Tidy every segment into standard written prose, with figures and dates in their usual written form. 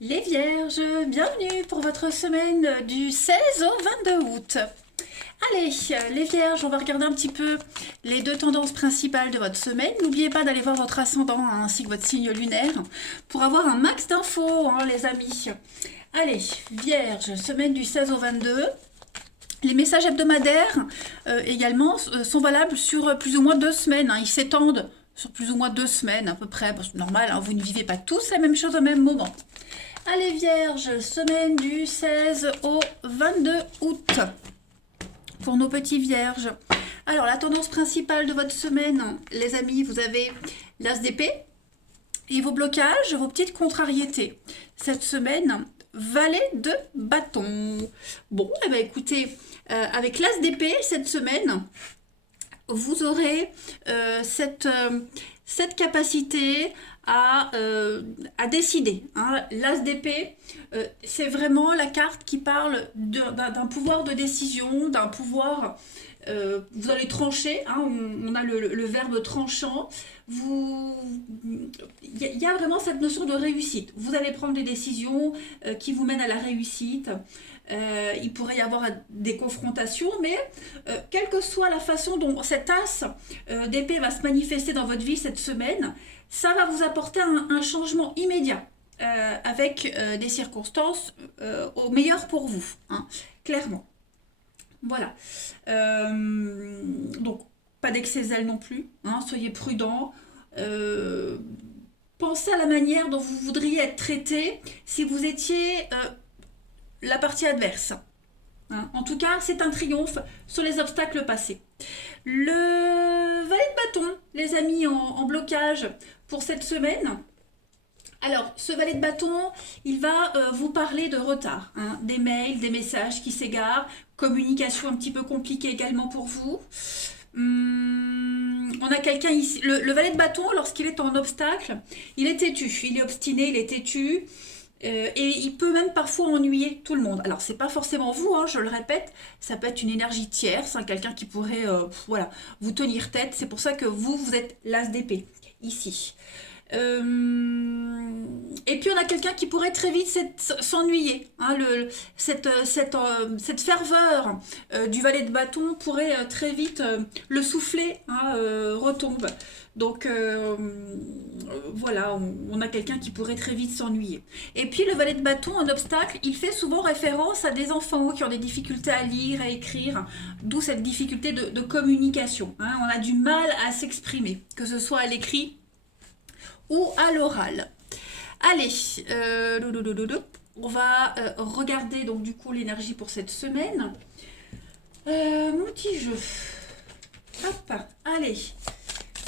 Les Vierges, bienvenue pour votre semaine du 16 au 22 août. Allez, les Vierges, on va regarder un petit peu les deux tendances principales de votre semaine. N'oubliez pas d'aller voir votre ascendant ainsi que votre signe lunaire pour avoir un max d'infos, les amis. Allez, Vierge, semaine du 16 au 22. Les messages hebdomadaires également sont valables sur plus ou moins 2 semaines. Ils s'étendent sur plus ou moins 2 semaines à peu près. Bon, c'est normal, vous ne vivez pas tous la même chose au même moment. Allez Vierge, semaine du 16 au 22 août pour nos petits Vierges. Alors la tendance principale de votre semaine, les amis, vous avez l'as d'épée et vos blocages, vos petites contrariétés. Cette semaine, valet de bâton. Bon, eh bien écoutez, avec l'as d'épée cette semaine, vous aurez cette capacité à décider. L'as d'épée, c'est vraiment la carte qui parle d'un pouvoir de décision, d'un pouvoir... vous allez trancher, on a le verbe tranchant. Il y a vraiment cette notion de réussite. Vous allez prendre des décisions qui vous mènent à la réussite. Il pourrait y avoir des confrontations, mais quelle que soit la façon dont cet as d'épée va se manifester dans votre vie cette semaine, ça va vous apporter un changement immédiat avec des circonstances au meilleur pour vous, clairement. Voilà. Donc, pas d'excès zèle non plus, soyez prudents. Pensez à la manière dont vous voudriez être traité si vous étiez la partie adverse. En tout cas, c'est un triomphe sur les obstacles passés. Le valet de bâton, les amis, en blocage pour cette semaine. Alors, ce valet de bâton, il va vous parler de retard, des mails, des messages qui s'égarent, communication un petit peu compliquée également pour vous. On a quelqu'un ici, le valet de bâton, lorsqu'il est en obstacle, il est têtu, il est obstiné, il est têtu. Et il peut même parfois ennuyer tout le monde. Alors c'est pas forcément vous, je le répète, ça peut être une énergie tierce, quelqu'un qui pourrait vous tenir tête. C'est pour ça que vous êtes l'as d'épée, ici. Et puis on a quelqu'un qui pourrait très vite s'ennuyer. Cette ferveur du valet de bâton pourrait très vite le souffler retombe. Donc voilà, on a quelqu'un qui pourrait très vite s'ennuyer. Et puis le valet de bâton en obstacle, il fait souvent référence à des enfants qui ont des difficultés à lire, à écrire, d'où cette difficulté de communication. On a du mal à s'exprimer, que ce soit à l'écrit ou à l'oral. Allez, on va regarder donc du coup l'énergie pour cette semaine. Mon petit jeu. Hop, allez.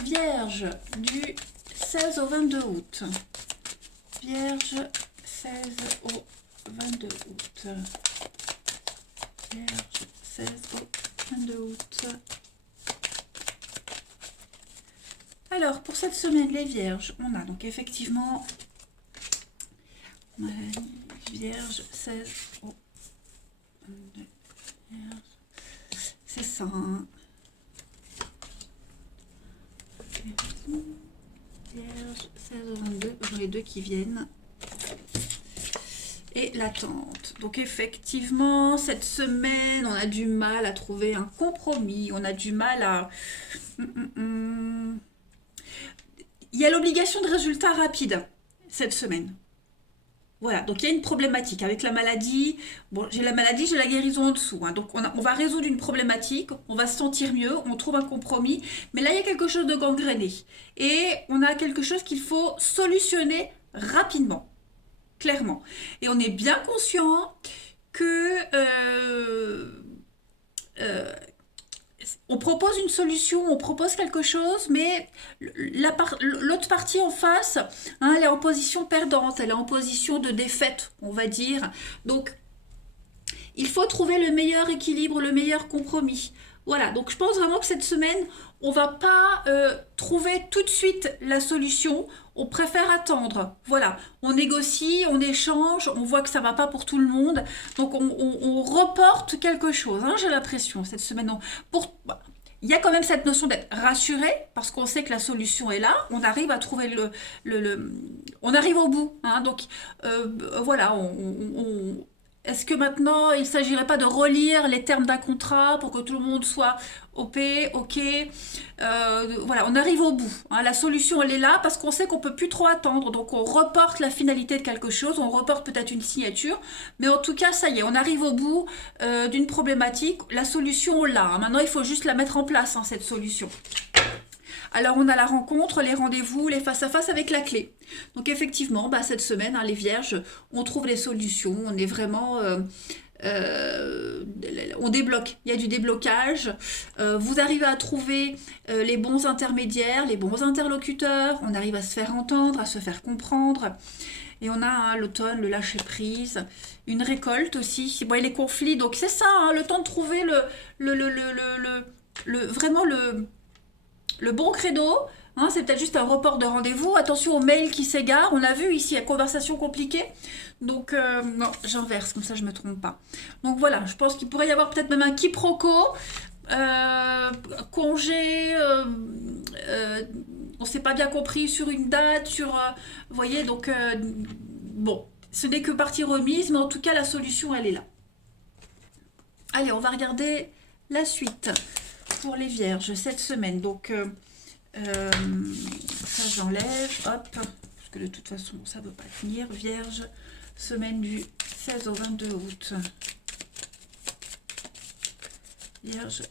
Vierge du 16 au 22 août. Vierge 16 au 22 août. Vierge 16 au 22 août. Alors, pour cette semaine, les Vierges, on a donc effectivement Vierge 16 au 22. C'est ça. Vierge 16 au 22, j'en ai deux qui viennent. Et l'attente. Donc effectivement, cette semaine, on a du mal à trouver un compromis. On a du mal à... Il y a l'obligation de résultats rapides cette semaine. Voilà, donc il y a une problématique avec la maladie. Bon, j'ai la maladie, j'ai la guérison en dessous. Donc on va résoudre une problématique, on va se sentir mieux, on trouve un compromis. Mais là, il y a quelque chose de gangréné. Et on a quelque chose qu'il faut solutionner rapidement, clairement. Et on est bien conscient que... on propose une solution, on propose quelque chose, mais l'autre partie en face, elle est en position perdante, elle est en position de défaite, on va dire. Donc, il faut trouver le meilleur équilibre, le meilleur compromis. Voilà, donc je pense vraiment que cette semaine, on va pas trouver tout de suite la solution, on préfère attendre. Voilà, on négocie, on échange, on voit que ça va pas pour tout le monde, donc on reporte quelque chose. J'ai l'impression cette semaine. il y a quand même cette notion d'être rassuré parce qu'on sait que la solution est là. On arrive à trouver on arrive au bout. Hein, donc voilà, est-ce que maintenant il ne s'agirait pas de relire les termes d'un contrat pour que tout le monde soit OP, OK, voilà, on arrive au bout. Hein, la solution elle est là parce qu'on sait qu'on peut plus trop attendre. Donc on reporte la finalité de quelque chose, on reporte peut-être une signature, mais en tout cas ça y est, on arrive au bout d'une problématique. La solution on l'a. Hein, maintenant il faut juste la mettre en place, hein, cette solution. Alors on a la rencontre, les rendez-vous, les face-à-face avec la clé. Donc effectivement, bah, cette semaine, hein, les vierges, on trouve les solutions, on est vraiment... on débloque, il y a du déblocage, vous arrivez à trouver les bons intermédiaires, les bons interlocuteurs, on arrive à se faire entendre, à se faire comprendre. Et on a hein, l'automne, le lâcher-prise, une récolte aussi, bon, et les conflits, donc c'est ça, hein, le temps de trouver vraiment le bon credo, hein, c'est peut-être juste un report de rendez-vous. Attention aux mails qui s'égarent. On a vu ici la conversation compliquée. Donc, non, j'inverse, comme ça je ne me trompe pas. Donc voilà, je pense qu'il pourrait y avoir peut-être même un quiproquo. Congé, on ne s'est pas bien compris sur une date, vous voyez, donc, bon, ce n'est que partie remise, mais en tout cas, la solution, elle est là. Allez, on va regarder la suite. Pour les vierges cette semaine, donc ça j'enlève, hop, parce que de toute façon ça ne veut pas tenir. Vierge, semaine du 16 au 22 août. Vierge,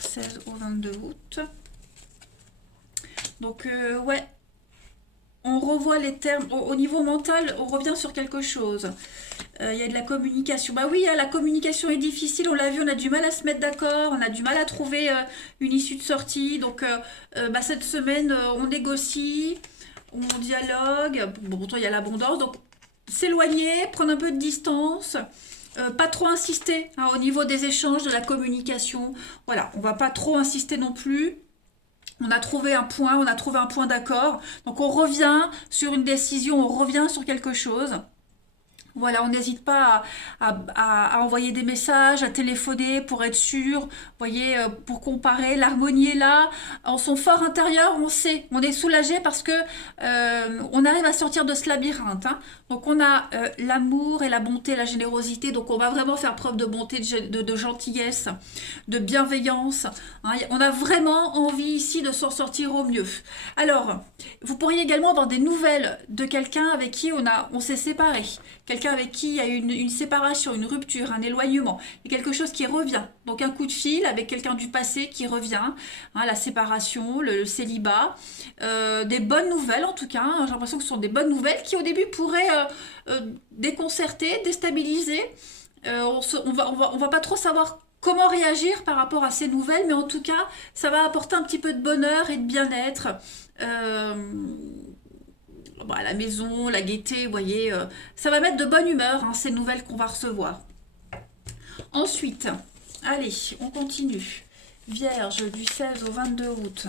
16 au 22 août. Donc ouais, on revoit les termes, au niveau mental, on revient sur quelque chose. Il y a de la communication. Bah oui, hein, la communication est difficile, on l'a vu, on a du mal à se mettre d'accord, on a du mal à trouver une issue de sortie. Donc bah, cette semaine, on négocie, on dialogue. Bon, pourtant, il y a l'abondance. Donc s'éloigner, prendre un peu de distance. Pas trop insister hein, au niveau des échanges, de la communication. Voilà, on va pas trop insister non plus. On a trouvé un point d'accord. Donc on revient sur une décision, on revient sur quelque chose. Voilà, on n'hésite pas à envoyer des messages, à téléphoner pour être sûr, vous voyez, pour comparer. L'harmonie est là. En son fort intérieur, on sait, on est soulagé parce que on arrive à sortir de ce labyrinthe. Hein. Donc on a l'amour et la bonté, la générosité. Donc on va vraiment faire preuve de bonté, de gentillesse, de bienveillance. Hein. On a vraiment envie ici de s'en sortir au mieux. Alors, vous pourriez également avoir des nouvelles de quelqu'un avec qui on s'est séparé. Quelqu'un avec qui il y a une séparation, une rupture, un éloignement. Il y a quelque chose qui revient. Donc un coup de fil avec quelqu'un du passé qui revient. Hein, la séparation, le célibat. Des bonnes nouvelles en tout cas. Hein, j'ai l'impression que ce sont des bonnes nouvelles qui au début pourraient déconcerter, déstabiliser. On va pas trop savoir comment réagir par rapport à ces nouvelles. Mais en tout cas, ça va apporter un petit peu de bonheur et de bien-être. Bon, à la maison, la gaieté, vous voyez, ça va mettre de bonne humeur, hein, ces nouvelles qu'on va recevoir. Ensuite, allez, on continue. Vierge, du 16 au 22 août.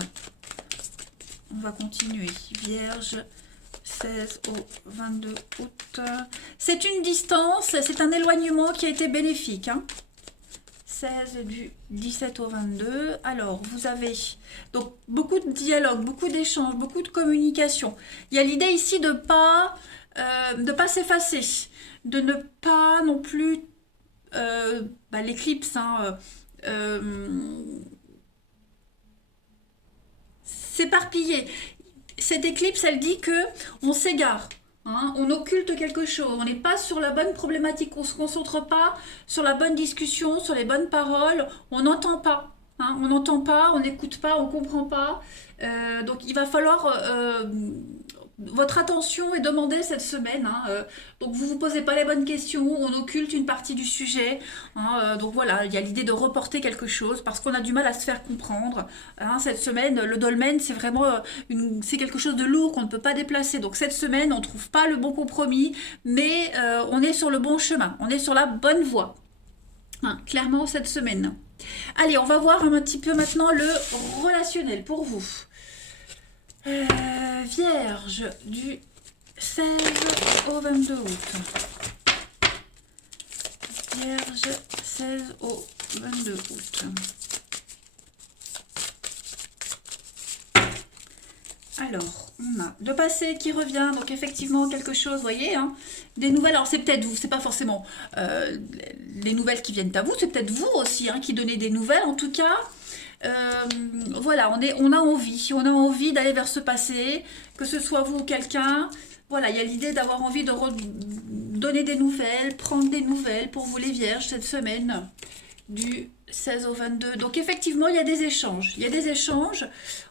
On va continuer. Vierge, 16 au 22 août. C'est une distance, c'est un éloignement qui a été bénéfique, hein. 16 du 17 au 22. Alors, vous avez donc beaucoup de dialogue, beaucoup d'échanges, beaucoup de communication. Il y a l'idée ici de pas s'effacer, de ne pas non plus l'éclipse, hein, s'éparpiller. Cette éclipse, elle dit que on s'égare. Hein, on occulte quelque chose, on n'est pas sur la bonne problématique, on ne se concentre pas sur la bonne discussion, sur les bonnes paroles, on n'entend pas. Hein, on n'entend pas, on n'écoute pas, on ne comprend pas. Donc il va falloir... votre attention est demandée cette semaine. Hein, donc vous ne vous posez pas les bonnes questions, on occulte une partie du sujet. Hein, donc voilà, il y a l'idée de reporter quelque chose parce qu'on a du mal à se faire comprendre. Hein, cette semaine, le dolmen, c'est vraiment c'est quelque chose de lourd qu'on ne peut pas déplacer. Donc cette semaine, on ne trouve pas le bon compromis, mais on est sur le bon chemin, on est sur la bonne voie. Hein, clairement cette semaine. Allez, on va voir un petit peu maintenant le relationnel pour vous. Vierge du 16 au 22 août. Vierge 16 au 22 août. Alors, on a le passé qui revient, donc effectivement quelque chose, vous voyez, hein, des nouvelles. Alors c'est peut-être vous, c'est pas forcément les nouvelles qui viennent à vous, c'est peut-être vous aussi hein, qui donnez des nouvelles. En tout cas, euh, voilà, on a envie d'aller vers ce passé, que ce soit vous ou quelqu'un. Voilà, il y a l'idée d'avoir envie de donner des nouvelles, prendre des nouvelles pour vous les vierges cette semaine du 16 au 22. Donc effectivement, il y a des échanges. Il y a des échanges.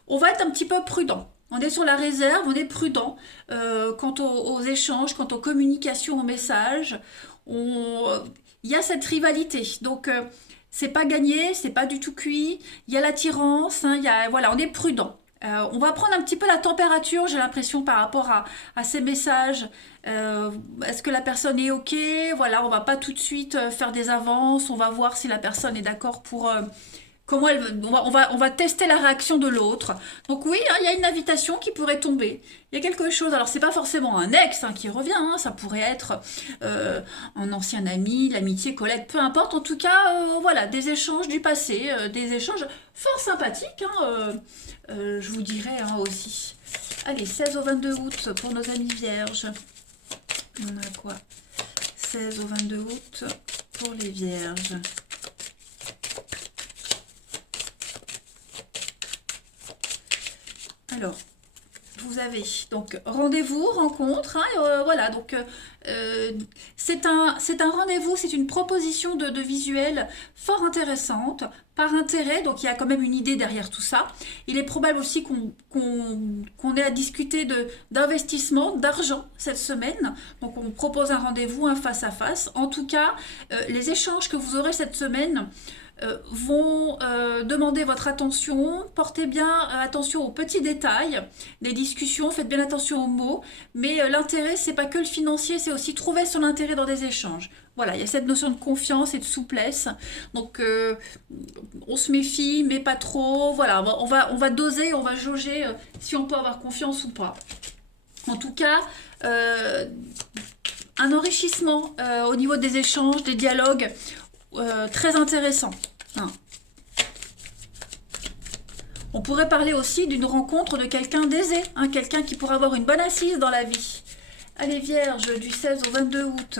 On va être un petit peu prudent. On est sur la réserve, on est prudent quant aux échanges, quant aux communications, aux messages. Il y a cette rivalité. Donc c'est pas gagné, c'est pas du tout cuit. Il y a l'attirance, hein, voilà, on est prudent. On va prendre un petit peu la température, j'ai l'impression, par rapport à ces messages. Est-ce que la personne est OK? Voilà, on va pas tout de suite faire des avances. On va voir si la personne est d'accord pour comment on va tester la réaction de l'autre. Donc oui, hein, il y a une invitation qui pourrait tomber. Il y a quelque chose. Alors c'est pas forcément un ex hein, qui revient. Hein, ça pourrait être un ancien ami, l'amitié, collègue, peu importe. En tout cas, voilà, des échanges du passé, des échanges fort sympathiques. Hein, je vous dirais hein, aussi. Allez, 16 au 22 août pour nos amis vierges. On a quoi? 16 au 22 août pour les vierges. Alors, vous avez donc rendez-vous, rencontre, hein, voilà, donc c'est un rendez-vous, c'est une proposition de visuel fort intéressante, par intérêt, donc il y a quand même une idée derrière tout ça. Il est probable aussi qu'on ait à discuter d'investissement, d'argent cette semaine, donc on propose un rendez-vous, un face-à-face. En tout cas, les échanges que vous aurez cette semaine vont demander votre attention. Portez bien attention aux petits détails des discussions, faites bien attention aux mots, mais l'intérêt, c'est pas que le financier, c'est aussi trouver son intérêt dans des échanges. Voilà, il y a cette notion de confiance et de souplesse. Donc, on se méfie, mais pas trop. Voilà, on va doser, on va jauger si on peut avoir confiance ou pas. En tout cas, un enrichissement au niveau des échanges, des dialogues, très intéressant. Hein. On pourrait parler aussi d'une rencontre de quelqu'un d'aisé, hein, quelqu'un qui pourrait avoir une bonne assise dans la vie. Allez, Vierge, du 16 au 22 août.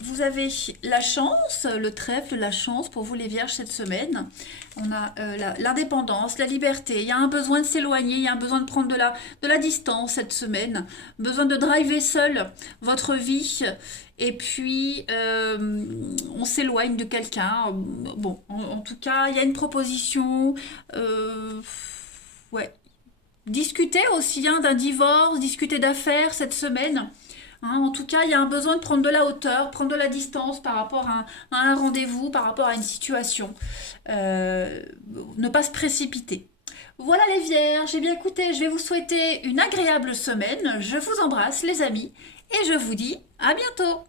Vous avez la chance, le trèfle, la chance pour vous les vierges cette semaine. On a l'indépendance, la liberté. Il y a un besoin de s'éloigner, il y a un besoin de prendre de la distance cette semaine. Besoin de driver seul votre vie. Et puis, on s'éloigne de quelqu'un. Bon, en tout cas, il y a une proposition. Ouais. Discuter aussi hein, d'un divorce, discuter d'affaires cette semaine. Hein, en tout cas, il y a un besoin de prendre de la hauteur, prendre de la distance par rapport à un rendez-vous, par rapport à une situation. Ne pas se précipiter. Voilà les vierges, eh bien écoutez, je vais vous souhaiter une agréable semaine. Je vous embrasse les amis et je vous dis à bientôt.